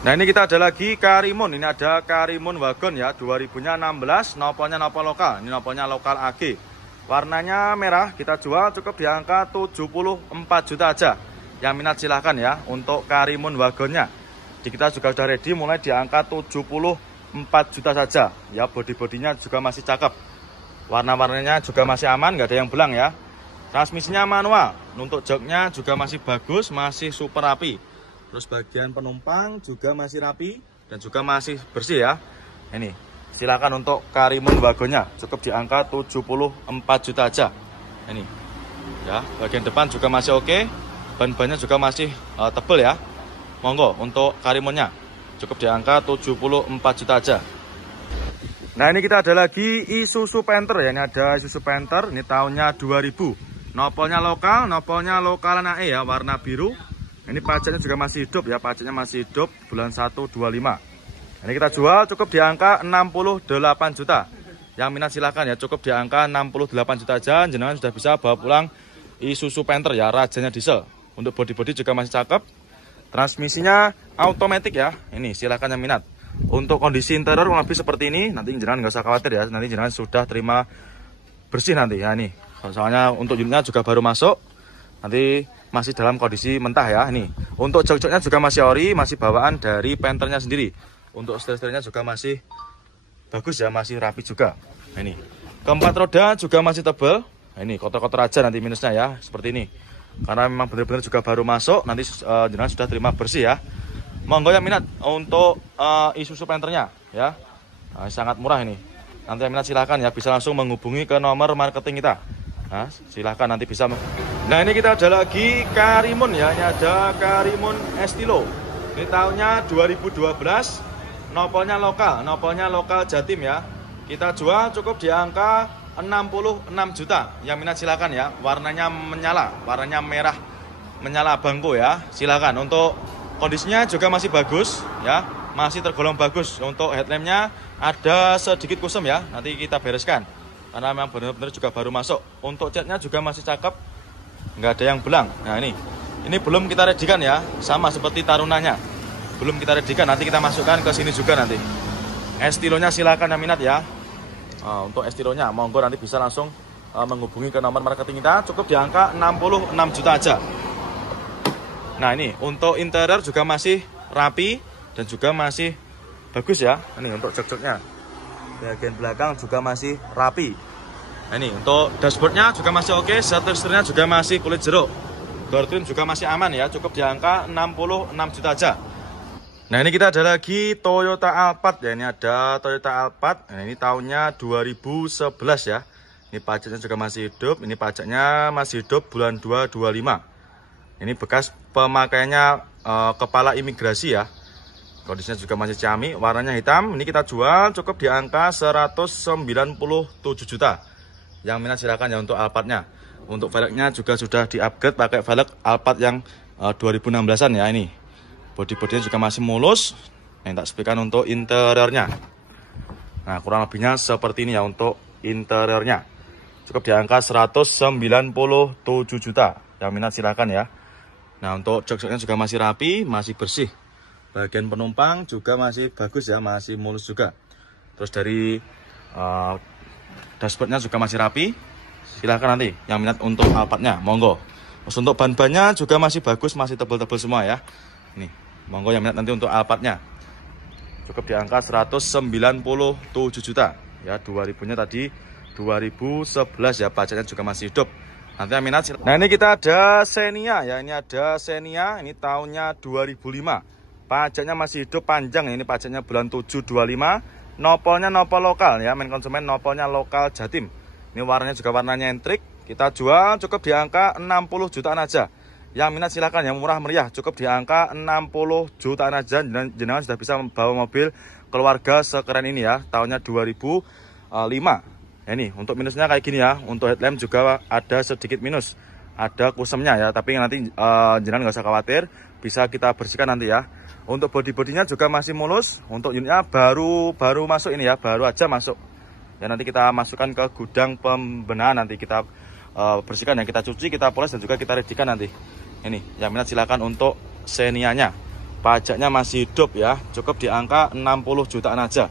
Nah ini kita ada lagi Karimun. Ini ada Karimun Wagon ya, 2000-nya 16, nopolnya nopol lokal. Ini nopolnya lokal AG. Warnanya merah, kita jual cukup di angka 74 juta aja. Yang minat silahkan ya untuk Karimun Wagonnya. Jadi kita juga sudah ready mulai di angka 74 juta saja. Ya bodi-bodinya juga masih cakep. Warna-warnanya juga masih aman, nggak ada yang belang ya. Transmisinya manual. Untuk joknya juga masih bagus, masih super rapi. Terus bagian penumpang juga masih rapi dan juga masih bersih ya. Ini silakan untuk Karimun Wagonnya cukup di angka 74 juta aja. Ini ya, bagian depan juga masih oke. Ban-bannya juga masih tebal ya. Monggo untuk Karimunnya cukup di angka 74 juta aja. Nah ini kita ada lagi Isuzu Panther ya. Ini ada Isuzu Panther, ini tahunnya 2000. Nopolnya lokal AE ya, warna biru. Ini pajaknya juga masih hidup ya, pajaknya masih hidup bulan 1 25. Ini kita jual cukup di angka 68 juta. Yang minat silahkan ya, cukup di angka 68 juta aja. Jenengan sudah bisa bawa pulang Isuzu Panther ya, rajanya diesel. Untuk bodi-bodi juga masih cakep. Transmisinya automatic ya. Ini silahkan yang minat. Untuk kondisi interior lebih seperti ini, nanti jenengan nggak usah khawatir ya. Nanti jenengan sudah terima bersih nanti ya. Nih, soalnya untuk unitnya juga baru masuk. Nanti masih dalam kondisi mentah ya. Ini untuk jok-joknya juga masih ori, masih bawaan dari Panthernya sendiri. Untuk setir-setirnya juga masih bagus ya, masih rapi juga. Nah, ini keempat roda juga masih tebal. Nah, ini kotor-kotor aja nanti minusnya ya, seperti ini. Karena memang benar-benar juga baru masuk, nanti jenengan sudah terima bersih ya. Monggo yang minat untuk Isuzu Panthernya ya. Nah, sangat murah ini. Nanti yang minat silahkan ya, bisa langsung menghubungi ke nomor marketing kita. Nah, silahkan nanti bisa. Nah ini kita ada lagi Karimun ya. Ini ada Karimun Estilo. Ini tahunnya 2012. Nopolnya lokal Jatim ya. Kita jual cukup di angka 66 juta. Yang minat silahkan ya. Warnanya menyala, warnanya merah menyala bangko ya. Silahkan. Untuk kondisinya juga masih bagus ya, masih tergolong bagus. Untuk headlampnya ada sedikit kusem ya. Nanti kita bereskan. Karena memang benar-benar juga baru masuk. Untuk catnya juga masih cakep, nggak ada yang belang. Nah ini belum kita redikan ya, sama seperti tarunanya. Belum kita redikan, nanti kita masukkan ke sini juga nanti. Estilonya silakan yang minat ya. Untuk estilonya, monggo nanti bisa langsung menghubungi ke nomor marketing kita. Cukup di angka 66 juta aja. Nah ini untuk interior juga masih rapi dan juga masih bagus ya. Ini untuk jok-joknya. Bagian belakang juga masih rapi. Nah ini untuk dashboardnya juga masih oke. Setir-setirnya juga masih kulit jeruk. Door trim juga masih aman ya. Cukup di angka 66 juta aja. Nah ini kita ada lagi Toyota Alphard ya. Ini ada Toyota Alphard. Nah ini tahunnya 2011 ya. Ini pajaknya juga masih hidup. Ini pajaknya masih hidup bulan 2 25. Ini bekas pemakaiannya kepala imigrasi ya. Kondisinya juga masih ciami, warnanya hitam. Ini kita jual cukup di angka 197 juta. Yang minat silakan ya untuk Alphardnya. Untuk velgnya juga sudah di-upgrade pakai velg Alphard yang 2016-an ya ini. Bodi-bodinya juga masih mulus. Yang tak sepikan untuk interiornya. Nah, kurang lebihnya seperti ini ya untuk interiornya. Cukup di angka 197 juta. Yang minat silakan ya. Nah, untuk jok-joknya juga masih rapi, masih bersih. Bagian penumpang juga masih bagus ya, masih mulus juga. Terus dari dashboardnya juga masih rapi. Silahkan nanti yang minat untuk Alphardnya, monggo. Terus untuk ban-bannya juga masih bagus, masih tebal-tebal semua ya. Nih, monggo yang minat nanti untuk Alphardnya. Cukup di angka 197 juta. Ya, 2000-nya tadi 2011 ya, pajaknya juga masih hidup. Nanti yang minat. Nah ini kita ada Xenia ya, ini ada Xenia. Ini tahunnya 2005. Pajaknya masih hidup panjang ya. Ini pajaknya bulan 7 25. Nopolnya nopol lokal ya, main konsumen nopolnya lokal Jatim. Ini warnanya juga warna nyentrik. Kita jual cukup di angka 60 jutaan aja. Yang minat silakan, yang murah meriah cukup di angka 60 jutaan aja. Jenengan sudah bisa membawa mobil keluarga sekeren ini ya. Tahunnya 2005. Ini untuk minusnya kayak gini ya. Untuk headlamp juga ada sedikit minus, ada kusemnya ya. Tapi nanti jenengan nggak usah khawatir, bisa kita bersihkan nanti ya. Untuk bodi-bodinya juga masih mulus. Untuk unitnya baru masuk ini ya, baru aja masuk. Ya nanti kita masukkan ke gudang pembenahan, nanti kita bersihkan ya, kita cuci, kita poles dan juga kita redikan nanti. Ini yang minat silakan untuk Xenia-nya. pajaknya masih hidup ya, cukup di angka 60 jutaan aja.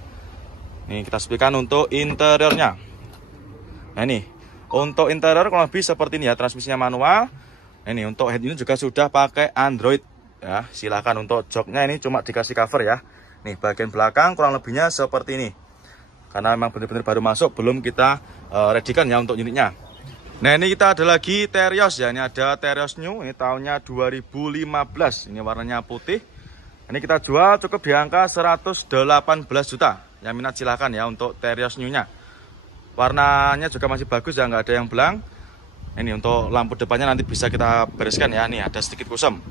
Nih kita sepikan untuk interiornya. Nah ini untuk interior kurang lebih seperti ini ya, transmisinya manual. Nah, ini untuk head unit juga sudah pakai Android ya. Silahkan untuk joknya ini cuma dikasih cover ya. Nih bagian belakang kurang lebihnya seperti ini. Karena memang benar-benar baru masuk, belum kita readykan ya untuk unitnya. Nah ini kita ada lagi Terios ya, ini ada Terios New, ini tahunnya 2015, ini warnanya putih. Ini kita jual cukup di angka 118 juta. Yang minat silahkan ya untuk Terios New-nya. Warnanya juga masih bagus ya, nggak ada yang belang. Ini untuk lampu depannya nanti bisa kita bereskan ya, nih ada sedikit kusam.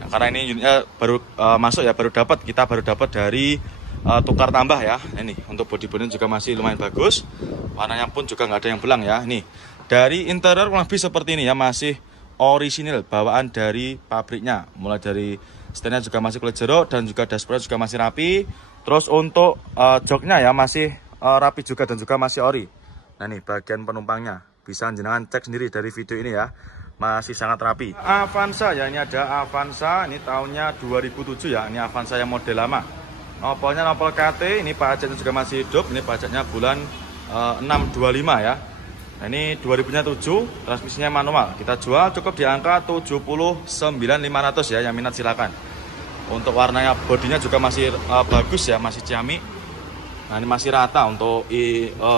Nah, karena ini unitnya baru masuk ya, kita baru dapat dari tukar tambah ya. Ini untuk body juga masih lumayan bagus. Warnanya pun juga nggak ada yang belang ya. Nih dari interior kurang lebih seperti ini ya, masih orisinil bawaan dari pabriknya. Mulai dari stand-nya juga masih kulit jeruk dan juga dashboard juga masih rapi. Terus untuk joknya ya masih rapi juga dan juga masih ori. Nah nih bagian penumpangnya bisa jenengan cek sendiri dari video ini ya, masih sangat rapi. Avanza ya, ini ada Avanza, ini tahunnya 2007 ya, ini Avanza yang model lama. Nopolnya nopol KT, ini pajaknya juga masih hidup, ini pajaknya bulan 625 ya. Nah ini 2007, transmisinya manual. Kita jual cukup di angka 79.500 ya, yang minat silakan. Untuk warnanya bodinya juga masih bagus ya, masih ciamik. Nah ini masih rata untuk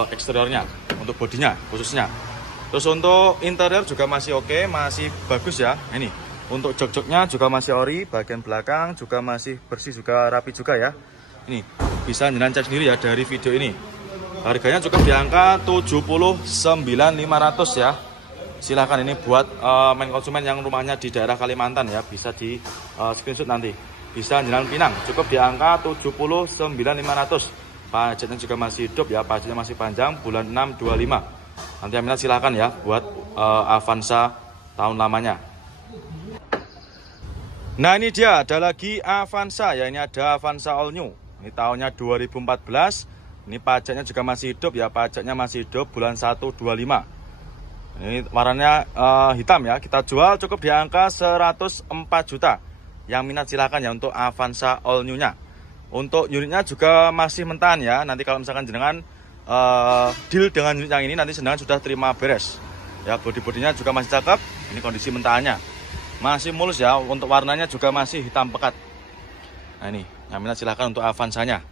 eksteriornya, untuk bodinya khususnya. Terus untuk interior juga masih oke, masih bagus ya. Ini untuk jok-joknya juga masih ori, bagian belakang juga masih bersih, juga rapi juga ya. Ini bisa jenengan cek sendiri ya dari video ini. Harganya cukup di angka 79.500 ya. Silahkan ini buat main konsumen yang rumahnya di daerah Kalimantan ya, bisa di screenshot nanti. Bisa jenengan Pinang, cukup di angka 79.500. Pajaknya juga masih hidup ya, pajaknya masih panjang, bulan 625. Nanti yang minat silahkan ya buat Avanza tahun lamanya. Nah ini dia, ada lagi Avanza ya, ini ada Avanza All New. Ini tahunnya 2014. Ini pajaknya juga masih hidup ya, pajaknya masih hidup, bulan 125. Ini warnanya hitam ya, kita jual cukup di angka 104 juta. Yang minat silahkan ya untuk Avanza All New-nya. Untuk unitnya juga masih mentahan ya, nanti kalau misalkan jenengan deal dengan unit yang ini, nanti jenengan sudah terima beres ya. Bodi-bodinya juga masih cakep, ini kondisi mentahannya masih mulus ya. Untuk warnanya juga masih hitam pekat. Nah ini yang minat silahkan untuk Avanzanya.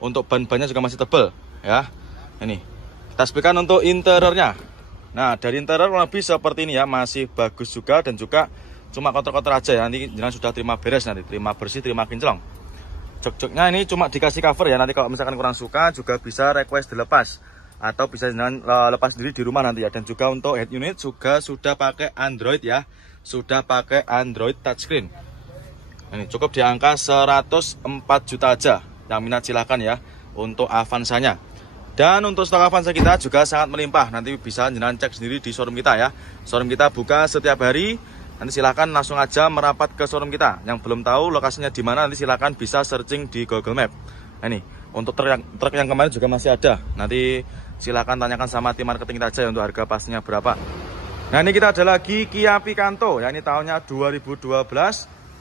Untuk ban-bannya juga masih tebal ya. Ini kita sepikan untuk interiornya. Nah dari interior lebih seperti ini ya, masih bagus juga dan juga cuma kotor-kotor aja ya. Nanti jenengan sudah terima beres, nanti terima bersih, terima kinclong. Jok-joknya ini cuma dikasih cover ya, nanti kalau misalkan kurang suka juga bisa request dilepas atau bisa jangan lepas sendiri di rumah nanti ya. Dan juga untuk head unit juga sudah pakai Android ya, sudah pakai Android touchscreen. Ini cukup di angka 104 juta aja. Yang minat silahkan ya untuk Avanzanya. Dan untuk stok Avanza kita juga sangat melimpah, nanti bisa jangan cek sendiri di showroom kita ya. Showroom kita buka setiap hari. Nanti silahkan langsung aja merapat ke showroom kita. Yang belum tahu lokasinya di mana, nanti silahkan bisa searching di Google Map. Nah ini untuk truk yang kemarin juga masih ada. Nanti silahkan tanyakan sama tim marketing kita aja ya, untuk harga pastinya berapa. Nah ini kita ada lagi Kia Picanto ya, ini tahunnya 2012,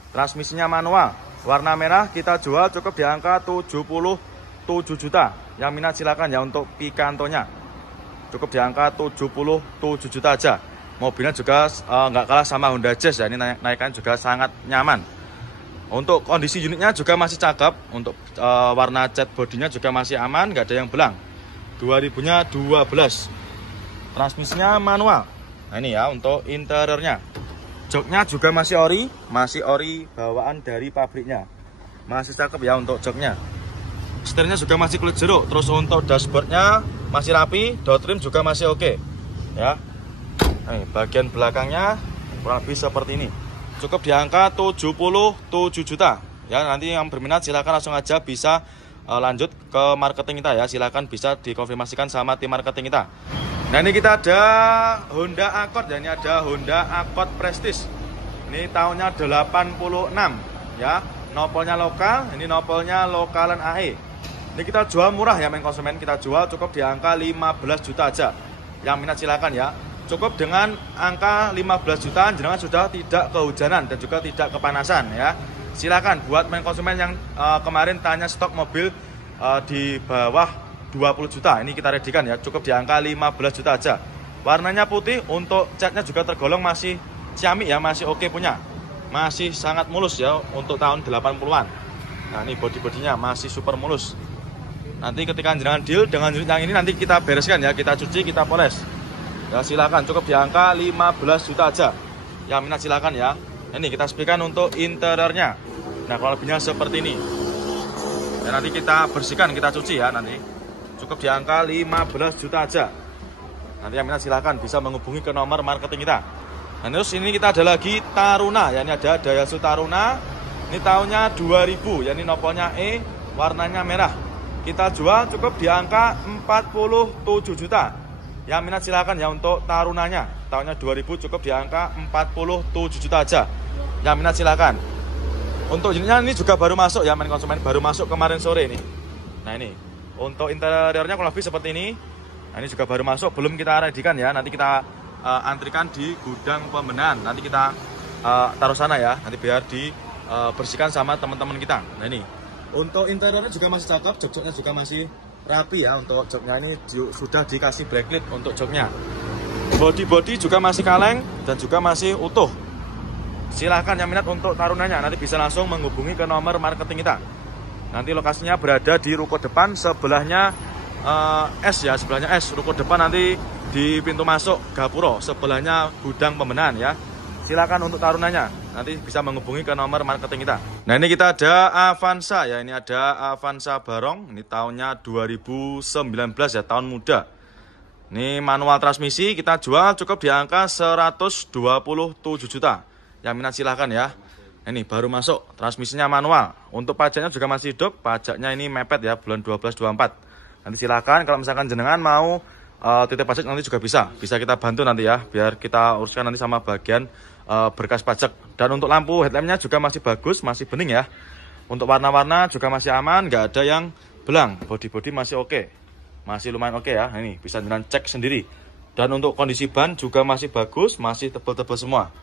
transmisinya manual, warna merah. Kita jual cukup di angka 77 juta. Yang minat silahkan ya untuk Picantonya. Cukup di angka 77 juta aja. Mobilnya juga nggak kalah sama Honda Jazz ya, ini naikan juga sangat nyaman. Untuk kondisi unitnya juga masih cakep. Untuk warna cat bodinya juga masih aman, nggak ada yang belang. 2012, transmisinya manual. Nah ini ya untuk interiornya. Joknya juga masih ori bawaan dari pabriknya, masih cakep ya untuk joknya. Setirnya juga masih kulit jeruk. Terus untuk dashboardnya masih rapi, door trim juga masih oke ya. Nih, bagian belakangnya kurang lebih seperti ini. Cukup di angka 77 juta. Ya, nanti yang berminat silahkan langsung aja bisa lanjut ke marketing kita ya. Silahkan bisa dikonfirmasikan sama tim marketing kita. Nah, ini kita ada Honda Accord ya. Ini ada Honda Accord Prestige. Ini tahunnya 86 ya. Nopolnya lokal, ini nopolnya lokalan AE. Ini kita jual murah ya main konsumen. Kita jual cukup di angka 15 juta aja. Yang minat silahkan ya. Cukup dengan angka 15 jutaan jenengan sudah tidak kehujanan dan juga tidak kepanasan ya. Silakan buat main konsumen yang kemarin tanya stok mobil di bawah 20 juta. Ini kita readykan ya, cukup di angka 15 juta aja. Warnanya putih, untuk catnya juga tergolong masih ciamik ya, masih oke punya. Masih sangat mulus ya untuk tahun 80-an. Nah, ini bodi-bodinya masih super mulus. Nanti ketika jenengan deal dengan unit yang ini nanti kita bereskan ya, kita cuci, kita poles. Ya silakan, cukup di angka 15 juta aja. Yang minat silakan ya. Ini kita sepikan untuk interiornya. Nah, kalau lebihnya seperti ini. Ya, nanti kita bersihkan, kita cuci ya nanti. Cukup di angka 15 juta aja. Nanti yang minat silahkan bisa menghubungi ke nomor marketing kita. Nah, terus ini kita ada lagi Taruna ya, ini ada Daihatsu Taruna. Ini tahunnya 2000 ya, ini nopolnya E, warnanya merah. Kita jual cukup di angka 47 juta. Yang minat silahkan ya untuk Tarunanya. Tahunnya 2000 cukup di angka 47 juta aja. Yang minat silahkan. Untuk unitnya ini juga baru masuk ya, main konsumen baru masuk kemarin sore ini. Nah, ini untuk interiornya kurang lebih seperti ini. Nah, ini juga baru masuk, belum kita readykan ya. Nanti kita antrikan di gudang pembenahan. Nanti kita taruh sana ya. Nanti biar dibersihkan sama teman-teman kita. Nah, ini untuk interiornya juga masih cakep, jok-joknya juga masih rapi ya. Untuk joknya ini sudah dikasih backlit untuk joknya. Body juga masih kaleng dan juga masih utuh. Silahkan yang minat untuk Tarunanya, nanti bisa langsung menghubungi ke nomor marketing kita. Nanti lokasinya berada di ruko depan, sebelahnya S ya, sebelahnya S. Ruko depan nanti di pintu masuk Gapuro, sebelahnya gudang pembenahan ya. Silakan untuk Tarunanya, nanti bisa menghubungi ke nomor marketing kita. Nah, ini kita ada Avanza ya, ini ada Avanza Barong. Ini tahunnya 2019 ya, tahun muda. Ini manual transmisi, kita jual cukup di angka 127 juta. Yang minat silahkan ya. Ini baru masuk, transmisinya manual. Untuk pajaknya juga masih hidup, pajaknya ini mepet ya, bulan 12-24. Nanti silahkan kalau misalkan jenengan mau titip pajak nanti juga bisa kita bantu nanti ya, biar kita uruskan nanti sama bagian berkas pajak. Dan untuk lampu headlampnya juga masih bagus, masih bening ya. Untuk warna-warna juga masih aman, nggak ada yang belang. Body masih oke, masih lumayan oke ya. Ini bisa jenengan cek sendiri. Dan untuk kondisi ban juga masih bagus, masih tebal-tebal semua.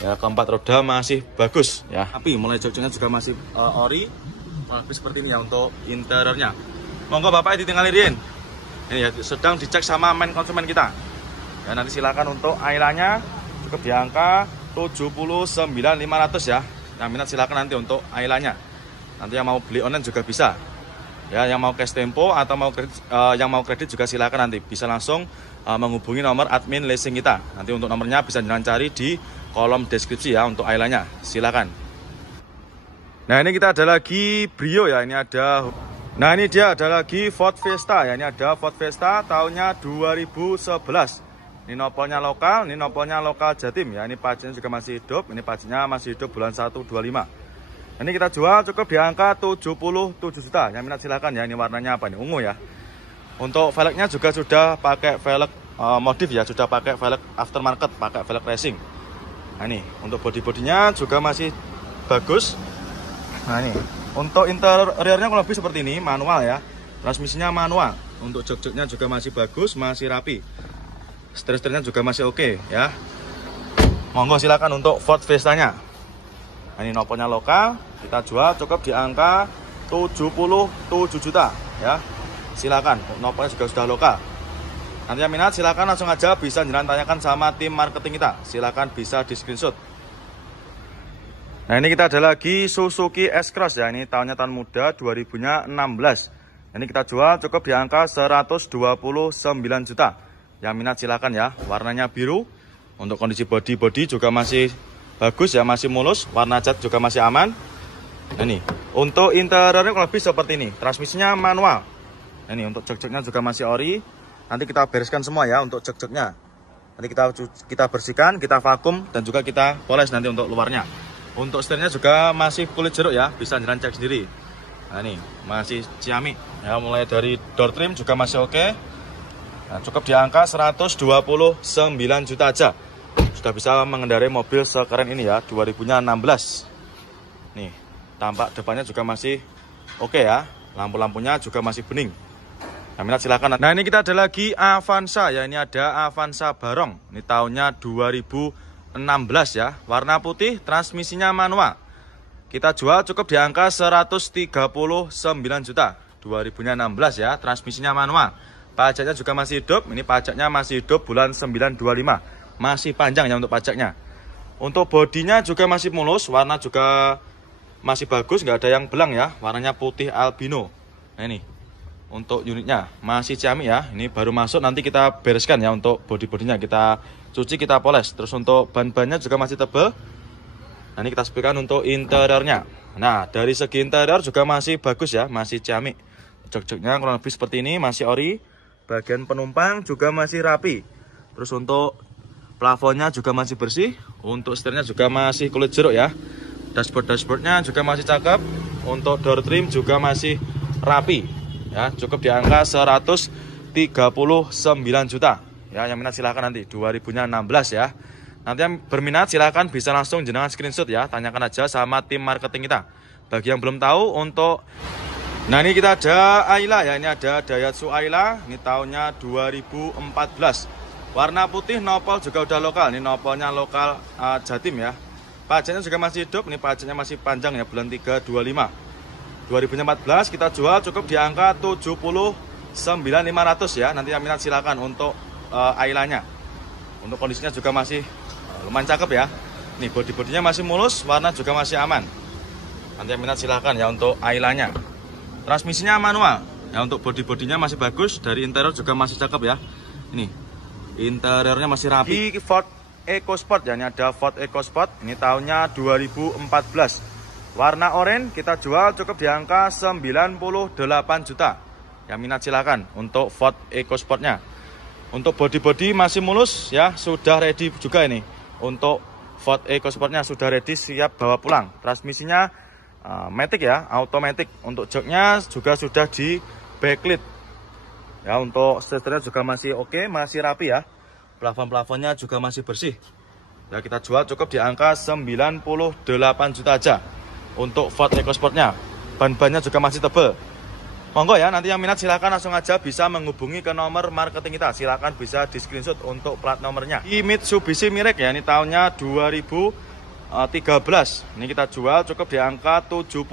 Ya, keempat roda masih bagus ya. Tapi mulai jok-joknya juga masih ori. Tapi seperti ini ya untuk interiornya. Monggo Bapak ditinggalin. Ini ya, sedang dicek sama main konsumen kita. Ya, nanti silakan untuk Ailanya cukup di angka 79.500 ya. Yang minat silakan nanti untuk Ailanya. Nanti yang mau beli online juga bisa. Ya, yang mau cash tempo atau yang mau kredit juga silakan nanti bisa langsung menghubungi nomor admin leasing kita. Nanti untuk nomornya bisa jangan cari di kolom deskripsi ya untuk Ailanya. Silakan. Nah, ini kita ada lagi Brio ya, ini ada. Nah, ini dia ada lagi Ford Fiesta ya, ini ada Ford Fiesta tahunnya 2011. Ini nopolnya lokal Jatim ya. Ini pajaknya juga masih hidup, ini pajaknya masih hidup bulan 125. Ini kita jual cukup di angka 77 juta. Yang minat silakan ya. Ini warnanya apa nih? Ungu ya. Untuk velgnya juga sudah pakai velg modif ya, sudah pakai velg aftermarket, pakai velg racing. Nah, ini untuk bodinya juga masih bagus. Nah, ini untuk interiornya kurang lebih seperti ini, manual ya. Transmisinya manual. Untuk jok-joknya juga masih bagus, masih rapi. Setir-setirnya juga masih oke ya. Monggo silakan untuk Ford Fiesta-nya. Nah, ini nopolnya lokal, kita jual cukup di angka 77 juta ya. Silakan, nopolnya juga sudah lokal. Nanti yang minat silakan langsung aja bisa jangan tanyakan sama tim marketing kita. Silakan bisa di screenshot. Nah, ini kita ada lagi Suzuki S-Cross ya. Ini tahunnya tahun muda, 2016. Ini kita jual cukup di angka 129 juta. Yang minat silakan ya. Warnanya biru. Untuk kondisi body juga masih bagus ya, masih mulus. Warna cat juga masih aman. Nah, ini untuk interiornya kurang lebih seperti ini. Transmisinya manual. Nah, ini untuk jok-joknya juga masih ori. Nanti kita bereskan semua ya untuk jok-joknya. Nanti kita bersihkan, kita vakum dan juga kita poles nanti untuk luarnya. Untuk setirnya juga masih kulit jeruk ya, bisa jalan cek sendiri. Nah, ini masih ciamik ya, mulai dari door trim juga masih oke. Nah, cukup di angka 129 juta aja. Sudah bisa mengendarai mobil sekeren ini ya, 2016. Nih, tampak depannya juga masih oke ya. Lampu-lampunya juga masih bening. Nah, minat silakan. Nah, ini kita ada lagi Avanza ya. Ini ada Avanza Barong. Ini tahunnya 2016 ya. Warna putih, transmisinya manual. kita jual cukup di angka 139 juta. 2000-nya 16 ya, transmisinya manual. Pajaknya juga masih hidup. Ini pajaknya masih hidup bulan 925. Masih panjang ya untuk pajaknya. Untuk bodinya juga masih mulus, warna juga masih bagus, nggak ada yang belang ya. Warnanya putih albino. Nah ini untuk unitnya masih ciamik ya. Ini baru masuk, nanti kita bereskan ya. Untuk bodi-bodinya kita cuci, kita poles. Terus untuk ban-bannya juga masih tebal. Nah ini kita sepikan untuk interiornya. Nah dari segi interior juga masih bagus ya, masih ciamik. Jok-joknya kurang lebih seperti ini, masih ori. Bagian penumpang juga masih rapi. Terus untuk plafonnya juga masih bersih. Untuk setirnya juga masih kulit jeruk ya. Dashboardnya juga masih cakep. Untuk door trim juga masih rapi ya. Cukup di angka 139 juta ya. Yang minat silahkan nanti 2000-nya 16 ya. Nanti yang berminat silahkan bisa langsung jenengan screenshot ya. Tanyakan aja sama tim marketing kita. Bagi yang belum tahu untuk nah ini kita ada Ayla ya, ini ada Daihatsu Ayla, ini tahunnya 2014. Warna putih, nopol juga udah lokal, ini nopolnya lokal Jatim ya. Pajaknya juga masih hidup, ini pajaknya masih panjang ya, bulan 3 25. 2014 kita jual cukup di angka 79.500 ya. Nanti yang minat silakan untuk Aylanya. Untuk kondisinya juga masih lumayan cakep ya. Nih bodi-bodinya masih mulus, warna juga masih aman. Nanti yang minat silakan ya untuk Aylanya. Transmisinya manual ya, untuk bodi-bodinya masih bagus, dari interior juga masih cakep ya. Ini interiornya masih rapi. Ford EcoSport ya, ini ada Ford EcoSport, ini tahunnya 2014. Warna oranye kita jual cukup di angka 98 juta. Yang minat silakan untuk Ford EcoSportnya. Untuk bodi-bodi masih mulus ya, sudah ready juga ini. Untuk Ford EcoSportnya sudah ready, siap bawa pulang. Transmisinya matic ya, automatic. Untuk joknya juga sudah di backlit ya. Untuk setirnya juga masih oke, masih rapi ya. Plafon-plafonnya juga masih bersih ya. Kita jual cukup di angka 98 juta aja untuk Ford EcoSportnya. Ban-bannya juga masih tebal. Monggo ya, nanti yang minat silahkan langsung aja bisa menghubungi ke nomor marketing kita. Silahkan bisa di screenshot untuk plat nomornya. Ini Mitsubishi Mirage ya, ini tahunnya 2013. Ini kita jual cukup di angka 79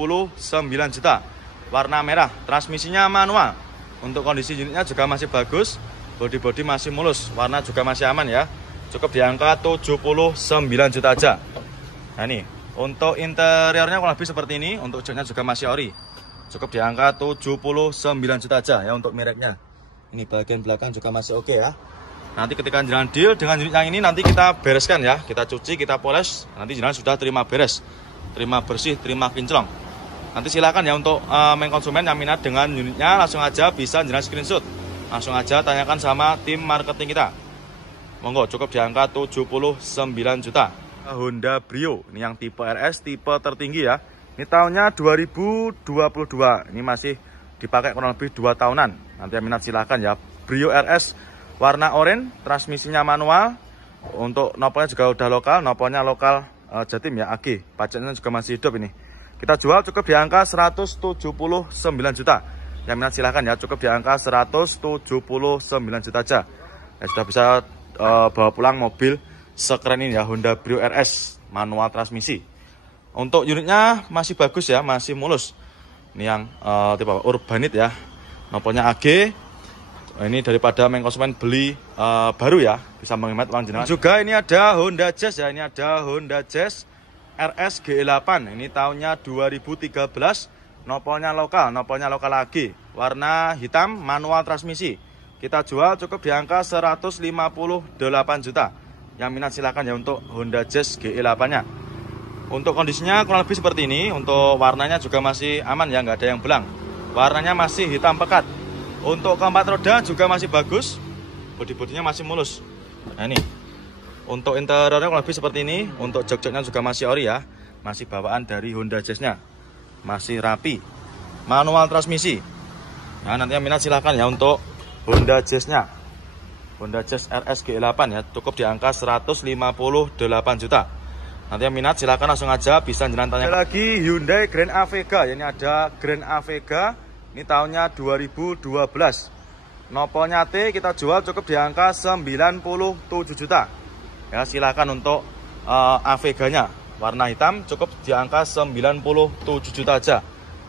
juta. Warna merah, transmisinya manual. Untuk kondisi unitnya juga masih bagus, bodi-bodi masih mulus, warna juga masih aman ya. Cukup di angka 79 juta aja. Nah ini untuk interiornya kurang lebih seperti ini. Untuk joknya juga masih ori. Cukup di angka 79 juta aja ya untuk mereknya. Ini bagian belakang juga masih oke ya. Nanti ketika jenengan deal dengan unit yang ini, nanti kita bereskan ya. Kita cuci, kita poles. Nanti jenengan sudah terima beres, terima bersih, terima kinclong. Nanti silakan ya untuk main konsumen yang minat dengan unitnya, langsung aja bisa jenengan screenshot. Langsung aja tanyakan sama tim marketing kita. Monggo, cukup di angka 79 juta. Honda Brio, ini yang tipe RS, tipe tertinggi ya. Ini tahunnya 2022. Ini masih dipakai kurang lebih 2 tahunan. Nanti yang minat silahkan ya. Brio RS warna oranye, transmisinya manual. Untuk nopolnya juga udah lokal, nopolnya lokal Jatim ya, AG. Pajaknya juga masih hidup ini. Kita jual cukup di angka 179 juta. Yang minat silahkan ya, cukup di angka 179 juta aja. Ya, sudah bisa bawa pulang mobil sekeren ini ya, Honda Brio RS manual transmisi. Untuk unitnya masih bagus ya, masih mulus. Ini yang tipe Urbanit ya, nopolnya AG. Ini daripada main konsumen beli baru ya, bisa menghemat uang jenengan. Juga ini ada Honda Jazz ya, ini ada Honda Jazz RS GE8. Ini tahunnya 2013, nopolnya lokal AG. Warna hitam, manual transmisi. Kita jual cukup di angka 158 juta. Yang minat silakan ya untuk Honda Jazz GE8-nya. Untuk kondisinya kurang lebih seperti ini. Untuk warnanya juga masih aman ya, nggak ada yang belang. Warnanya masih hitam pekat. Untuk keempat roda juga masih bagus, bodi-bodinya masih mulus. Nah ini untuk interiornya kurang lebih seperti ini. Untuk jok-joknya juga masih ori ya, masih bawaan dari Honda Jazz-nya, masih rapi, manual transmisi. Nah nanti yang minat silahkan ya untuk Honda Jazz-nya, Honda Jazz RS GE8 ya, cukup di angka 158 juta. Nanti yang minat silahkan langsung aja bisa jenengan tanya. Ada lagi Hyundai Grand Avega ya, ini ada Grand Avega. Ini tahunnya 2012. Nopolnya T kita jual cukup di angka 97 juta. Ya, silakan untuk Avega-nya. warna hitam, cukup di angka 97 juta aja.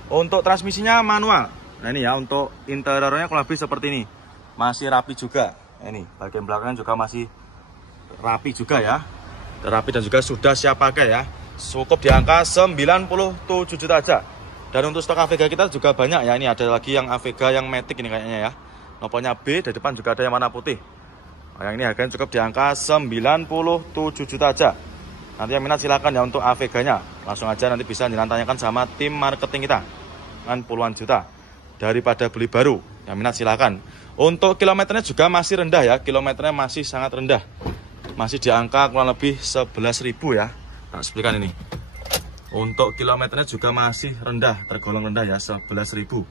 Untuk transmisinya manual. Nah ini ya, untuk interiornya kurang lebih seperti ini. Masih rapi juga. Ini bagian belakangnya juga masih rapi juga ya. Rapi dan juga sudah siap pakai ya. Cukup di angka 97 juta aja. Dan untuk stok Avega kita juga banyak ya. Ini ada lagi yang Avega yang Matic ini kayaknya ya. Nomornya B, di depan juga ada yang warna putih. Yang ini harganya cukup di angka 97 juta aja. Nanti yang minat silahkan ya untuk Aveganya. Langsung aja nanti bisa ditanyakan sama tim marketing kita. Kan puluhan juta. Daripada beli baru. Yang minat silahkan. Untuk kilometernya juga masih rendah ya. Kilometernya masih sangat rendah. Masih di angka kurang lebih 11.000 ya. Nah, explikan ini. Untuk kilometernya juga masih rendah. Tergolong rendah ya, 11.000.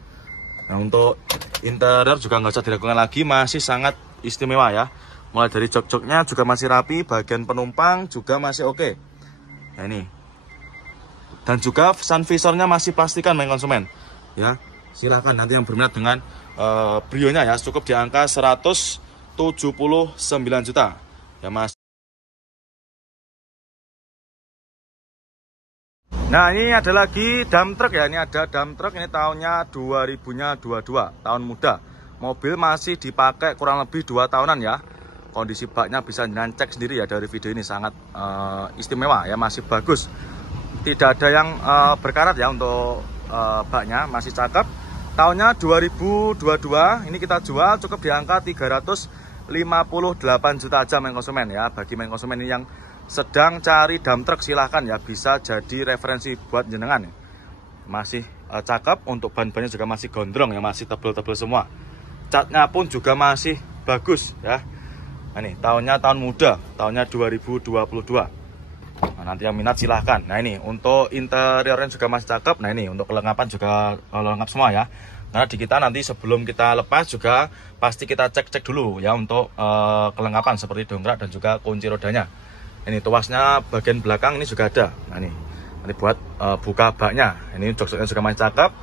Nah, untuk interior juga nggak usah diragukan lagi. Masih sangat istimewa ya. Mulai dari jok-joknya juga masih rapi, bagian penumpang juga masih oke. Nah ini. Dan juga sun visornya masih pastikan main konsumen. Ya, silahkan nanti yang berminat dengan Brio-nya ya, cukup di angka 179 juta. Ya Mas. Nah ini ada lagi dump truck ya, ini ada dump truck, ini tahunnya 2022, tahun muda. Mobil masih dipakai kurang lebih 2 tahunan ya. Kondisi baknya bisa dengan cek sendiri ya dari video ini, sangat istimewa ya, masih bagus. Tidak ada yang berkarat ya untuk baknya, masih cakep. Tahunnya 2022, ini kita jual cukup di angka 358 juta aja main konsumen ya. Bagi main konsumen ini yang sedang cari dump truck silahkan ya, bisa jadi referensi buat jenengan. Masih cakep, untuk ban-bannya juga masih gondrong ya, masih tebel-tebel semua. Catnya pun juga masih bagus ya. Nah, ini tahunnya tahun muda, tahunnya 2022. Nah, nanti yang minat silahkan. Nah ini untuk interiornya juga masih cakep. Nah ini untuk kelengkapan juga lengkap semua ya. Karena di kita nanti sebelum kita lepas juga pasti kita cek dulu ya untuk kelengkapan seperti dongkrak dan juga kunci rodanya. Ini tuasnya bagian belakang ini juga ada. Nah ini nanti buat buka baknya. Ini jok-joknya juga masih cakep.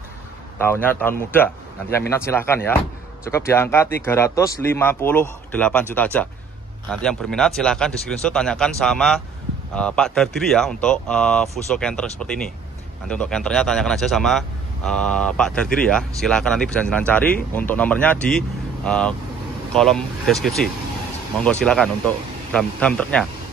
Tahunnya tahun muda. Nanti yang minat silahkan ya. Cukup di angka 358 juta aja. Nanti yang berminat silahkan di screenshot, tanyakan sama Pak Dardiri ya untuk Fuso Canter seperti ini. Nanti untuk canternya tanyakan aja sama Pak Dardiri ya. Silahkan nanti bisa jalan cari untuk nomornya di kolom deskripsi. Monggo silahkan untuk dump trucknya.